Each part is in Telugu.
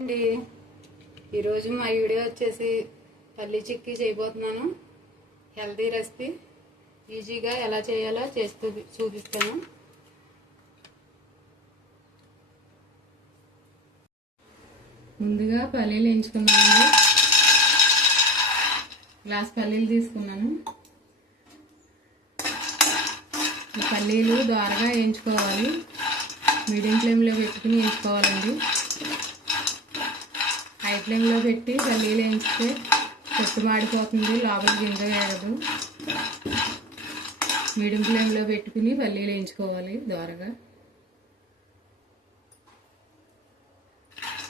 అండి ఈరోజు మా వీడియో వచ్చేసి పల్లి చిక్కీ చేయబోతున్నాను. హెల్తీ రెసిపీ ఈజీగా ఎలా చేయాలో చేస్తూ చూపిస్తాను. ముందుగా పల్లీలు వేయించుకున్నానండి. గ్లాస్ పల్లీలు తీసుకున్నాను. ఈ పల్లీలు దోరగా వేయించుకోవాలి. మీడియం ఫ్లేమ్లో పెట్టుకుని వేయించుకోవాలండి. హై ఫ్లేమ్లో పెట్టి పల్లీలు వేయించితే పొట్టు మాడిపోతుంది, లోపల గింజ వేయదు. మీడియం ఫ్లేమ్లో పెట్టుకుని పల్లీలు వేయించుకోవాలి దోరగా.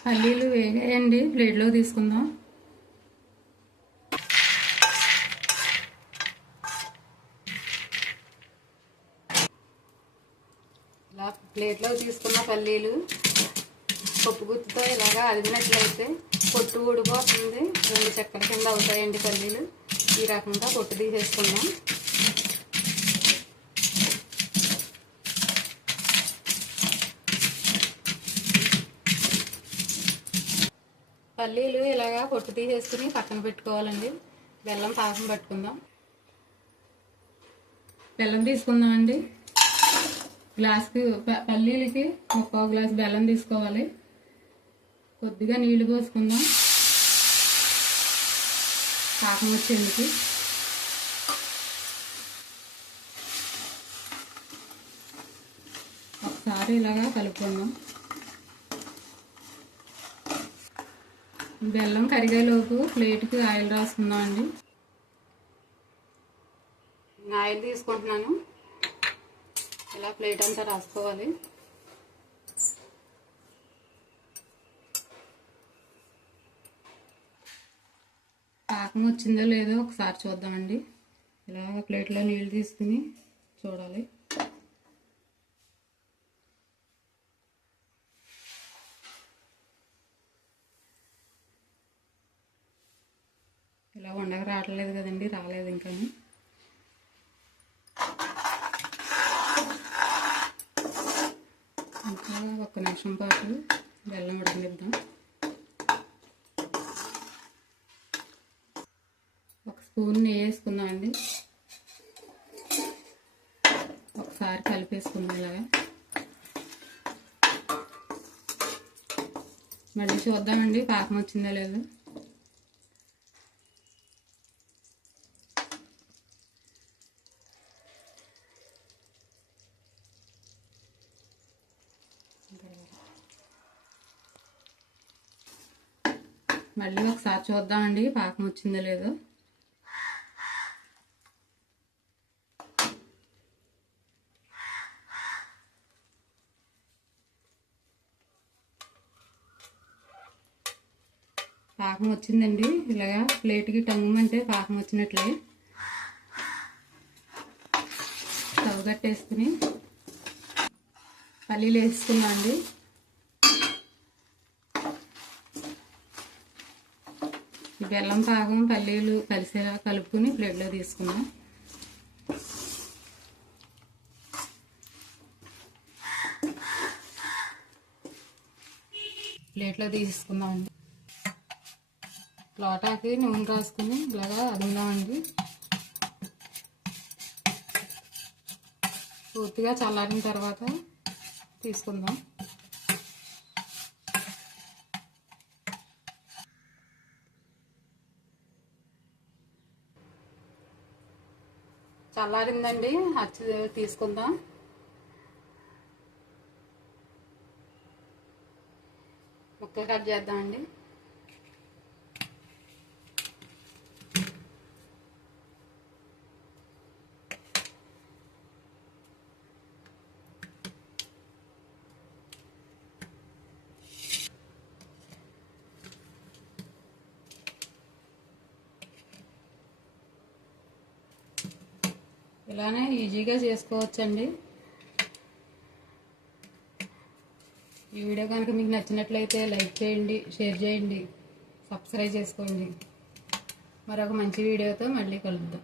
పల్లీలు వేగాయండి, ప్లేట్లో తీసుకుందాం. ఇలా ప్లేట్లో తీసుకున్న పల్లీలు పప్పు గుత్తితో ఇలాగా అదిగినట్లయితే పొట్టు ఊడిపోతుంది. 2 చెక్కల కింద అవుతాయండి పల్లీలు. ఈ రకంగా పొట్టు తీసేసుకుందాం. పల్లీలు ఇలాగా పొట్టు తీసేసుకుని పక్కన పెట్టుకోవాలండి. బెల్లం పాకం పట్టుకుందాం. బెల్లం తీసుకుందామండి. గ్లాస్కి పల్లీలకి 1/4 గ్లాస్ బెల్లం తీసుకోవాలి. కొద్దిగా నీళ్లు పోసుకుందాం పాకం వచ్చేందుకు. ఒకసారి ఇలాగా కలుపుకుందాం. బెల్లం కరిగేలోపు ప్లేట్కి ఆయిల్ రాసుకుందాం అండి. ఆయిల్ తీసుకుంటున్నాను. ఇలా ప్లేట్ అంతా రాసుకోవాలి. పాకం వచ్చిందో లేదో ఒకసారి చూద్దామండి. ఇలా ప్లేట్లో నీళ్ళు తీసుకుని చూడాలి. ఇలా ఉండగా రావట్లేదు కదండి, రాలేదు ఇంకా. ఇంకా 1 నిమిషం పాటు బెల్లం ఉడకనిద్దాం. 1 స్పూన్ నెయ్యి వేసుకుందాం అండి. ఒకసారి కలిపేసుకుందాం. ఇలాగా మళ్ళీ చూద్దామండి పాకం వచ్చిందో లేదో. మళ్ళీ ఒకసారి చూద్దామండి పాకం వచ్చిందో లేదో. పాకం వచ్చిందండి. ఇలాగా ప్లేట్కి టంగుమంటే పాకం వచ్చినట్లే. స్టవ్ కట్టేసుకుని పల్లీలు వేసుకున్నాం అండి. ఈ బెల్లం పాకం పల్లీలు కలిసేలా కలుపుకుని ప్లేట్లో తీసుకుందాం. ప్లేట్లో తీసుకుందామండి. లోటాకి నూనె రాసుకుని ఇలాగా అదుందామండి. పూర్తిగా చల్లారిన తర్వాత తీసుకుందాం. చల్లారిందండి, అచ్చి తీసుకుందాం. ముక్క కట్ చేద్దామండి. ఇలానే ఈజీగా చేసుకోవచ్చండి. ఈ వీడియో కనుక మీకు నచ్చినట్లయితే లైక్ చేయండి, షేర్ చేయండి, సబ్స్క్రైబ్ చేసుకోండి. మరొక మంచి వీడియోతో మళ్ళీ కలుద్దాం.